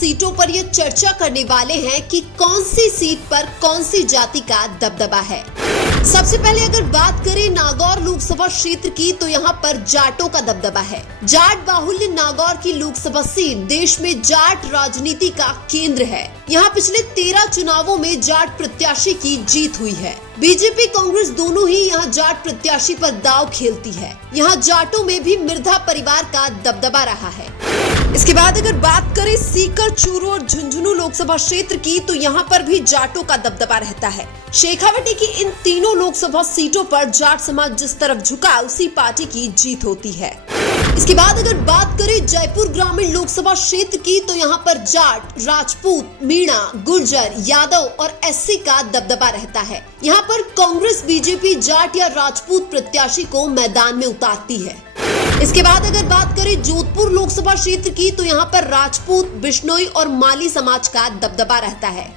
सीटों पर ये चर्चा करने वाले हैं कि कौन सी सीट पर कौन सी जाति का दबदबा है। सबसे पहले अगर बात करें नागौर लोकसभा क्षेत्र की, तो यहाँ पर जाटों का दबदबा है। जाट बाहुल्य नागौर की लोकसभा सीट देश में जाट राजनीति का केंद्र है। यहाँ पिछले 13 चुनावों में जाट प्रत्याशी की जीत हुई है। बीजेपी कांग्रेस दोनों ही यहाँ जाट प्रत्याशी पर दांव खेलती है। यहाँ जाटों में भी मिर्धा परिवार का दबदबा रहा है। इसके बाद अगर बात करें सीकर, चूरू और झुंझुनू लोकसभा क्षेत्र की, तो यहाँ पर भी जाटों का दबदबा रहता है। शेखावाटी की इन तीनों लोकसभा सीटों पर जाट समाज जिस तरफ झुका उसी पार्टी की जीत होती है। इसके बाद अगर बात करें जयपुर ग्रामीण लोकसभा क्षेत्र की, तो यहाँ पर जाट, राजपूत, मीणा, गुर्जर, यादव और एससी का दबदबा रहता है। यहाँ पर कांग्रेस बीजेपी जाट या राजपूत प्रत्याशी को मैदान में उतारती है। इसके बाद अगर बात करें जोधपुर लोकसभा क्षेत्र की, तो यहाँ पर राजपूत, बिश्नोई और माली समाज का दबदबा रहता है।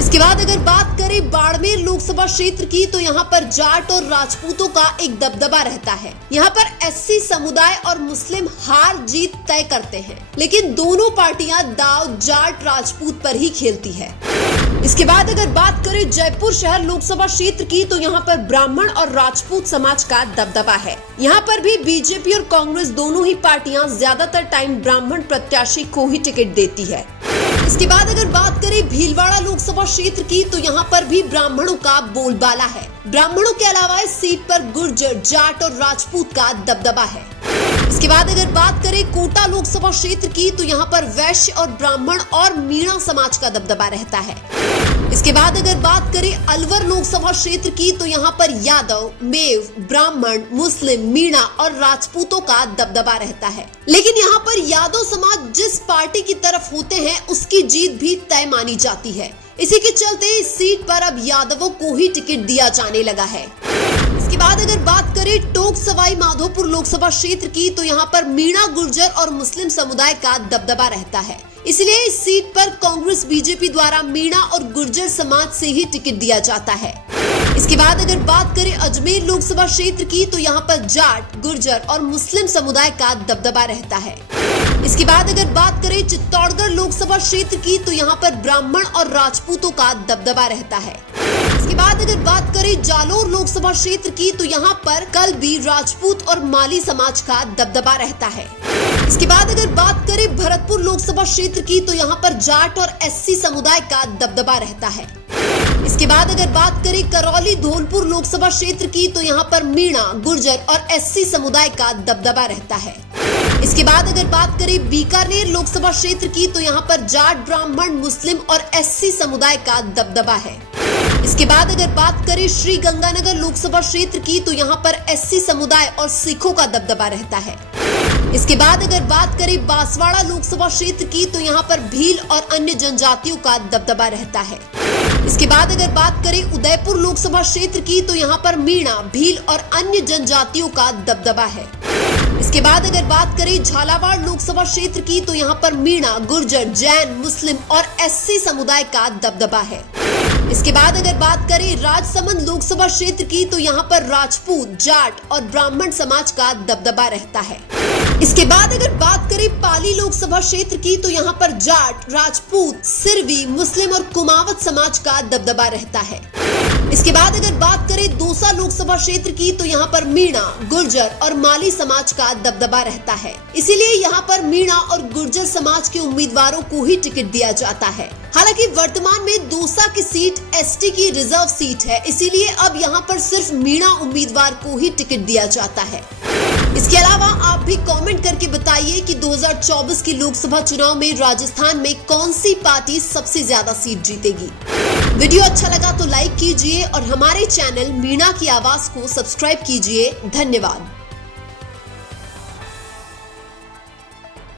इसके बाद अगर बात करें बाड़मेर लोकसभा क्षेत्र की, तो यहाँ पर जाट और राजपूतों का एक दबदबा रहता है। यहाँ पर एससी समुदाय और मुस्लिम हार जीत तय करते हैं, लेकिन दोनों पार्टियां दांव जाट राजपूत पर ही खेलती है। इसके बाद अगर बात करें जयपुर शहर लोकसभा क्षेत्र की, तो यहाँ पर ब्राह्मण और राजपूत समाज का दबदबा है। यहाँ पर भी बीजेपी और कांग्रेस दोनों ही पार्टियां ज्यादातर टाइम ब्राह्मण प्रत्याशी को ही टिकट देती है। इसके बाद अगर बात करें भीलवाड़ा लोकसभा क्षेत्र की, तो यहाँ पर भी ब्राह्मणों का बोलबाला है। ब्राह्मणों के अलावा इस सीट पर गुर्जर, जाट और राजपूत का दबदबा है। इसके बाद अगर बात करें कोटा लोकसभा क्षेत्र की, तो यहाँ पर वैश्य और ब्राह्मण और मीणा समाज का दबदबा रहता है। इसके बाद अगर बात करें अलवर लोकसभा क्षेत्र की, तो यहाँ पर यादव, मेव, ब्राह्मण, मुस्लिम, मीणा और राजपूतों का दबदबा रहता है। लेकिन यहाँ पर यादव समाज जिस पार्टी की तरफ होते हैं उसकी जीत भी तय मानी जाती है। इसी के चलते इस सीट पर अब यादवों को ही टिकट दिया जाने लगा है। इसके बाद अगर बात करें टोंक सवाई माधोपुर लोकसभा क्षेत्र की, तो यहाँ पर मीणा, गुर्जर और मुस्लिम समुदाय का दबदबा रहता है। इसलिए इस सीट पर कांग्रेस बीजेपी द्वारा मीणा और गुर्जर समाज से ही टिकट दिया जाता है। इसके बाद अगर बात करें अजमेर लोकसभा क्षेत्र की, तो यहाँ पर जाट, गुर्जर और मुस्लिम समुदाय का दबदबा रहता है। इसके बाद अगर बात करें चित्तौड़गढ़ लोकसभा क्षेत्र की, तो यहाँ पर ब्राह्मण और राजपूतों का दबदबा रहता है। इसके बाद अगर बात करें जालोर लोकसभा क्षेत्र की, तो यहाँ पर कल्बी, राजपूत और माली समाज का दबदबा रहता है। इसके बाद अगर बात करें भरतपुर लोकसभा क्षेत्र की, तो यहाँ पर जाट और एससी समुदाय का दबदबा रहता है। इसके बाद अगर बात करें करौली धौलपुर लोकसभा क्षेत्र की, तो यहाँ पर मीणा, गुर्जर और एससी समुदाय का दबदबा रहता है। इसके बाद अगर बात करें बीकानेर लोकसभा क्षेत्र की, तो यहाँ पर जाट, ब्राह्मण, मुस्लिम और एससी समुदाय का दबदबा है। इसके बाद अगर बात करें श्री गंगानगर लोकसभा क्षेत्र की, तो यहाँ पर एससी समुदाय और सिखों का दबदबा रहता है। इसके बाद अगर बात करें बांसवाड़ा लोकसभा क्षेत्र की, तो यहाँ पर भील और अन्य जनजातियों का दबदबा रहता है। इसके बाद अगर बात करें उदयपुर लोकसभा क्षेत्र की, तो यहाँ पर मीणा, भील और अन्य जनजातियों का दबदबा है। इसके बाद अगर बात करें झालावाड़ लोकसभा क्षेत्र की, तो यहाँ पर मीणा, गुर्जर, जैन, मुस्लिम और एससी समुदाय का दबदबा है। इसके बाद अगर बात करें राजसमंद लोकसभा क्षेत्र की, तो यहाँ पर राजपूत, जाट और ब्राह्मण समाज का दबदबा रहता है। इसके बाद अगर बात करें पाली लोकसभा क्षेत्र की, तो यहाँ पर जाट, राजपूत, सिरवी, मुस्लिम और कुमावत समाज का दबदबा रहता है। इसके बाद अगर बात करें दौसा लोकसभा क्षेत्र की, तो यहाँ पर मीणा, गुर्जर और माली समाज का दबदबा रहता है। इसीलिए यहाँ पर मीणा और गुर्जर समाज के उम्मीदवारों को ही टिकट दिया जाता है। हालांकि वर्तमान में दौसा की सीट एसटी की रिजर्व सीट है, इसीलिए अब यहाँ पर सिर्फ मीणा उम्मीदवार को ही टिकट दिया जाता है। इसके अलावा आप भी कमेंट करके बताइए कि 2024 की लोकसभा चुनाव में राजस्थान में कौन सी पार्टी सबसे ज्यादा सीट जीतेगी। वीडियो अच्छा लगा तो लाइक कीजिए और हमारे चैनल मीणा की आवाज को सब्सक्राइब कीजिए। धन्यवाद।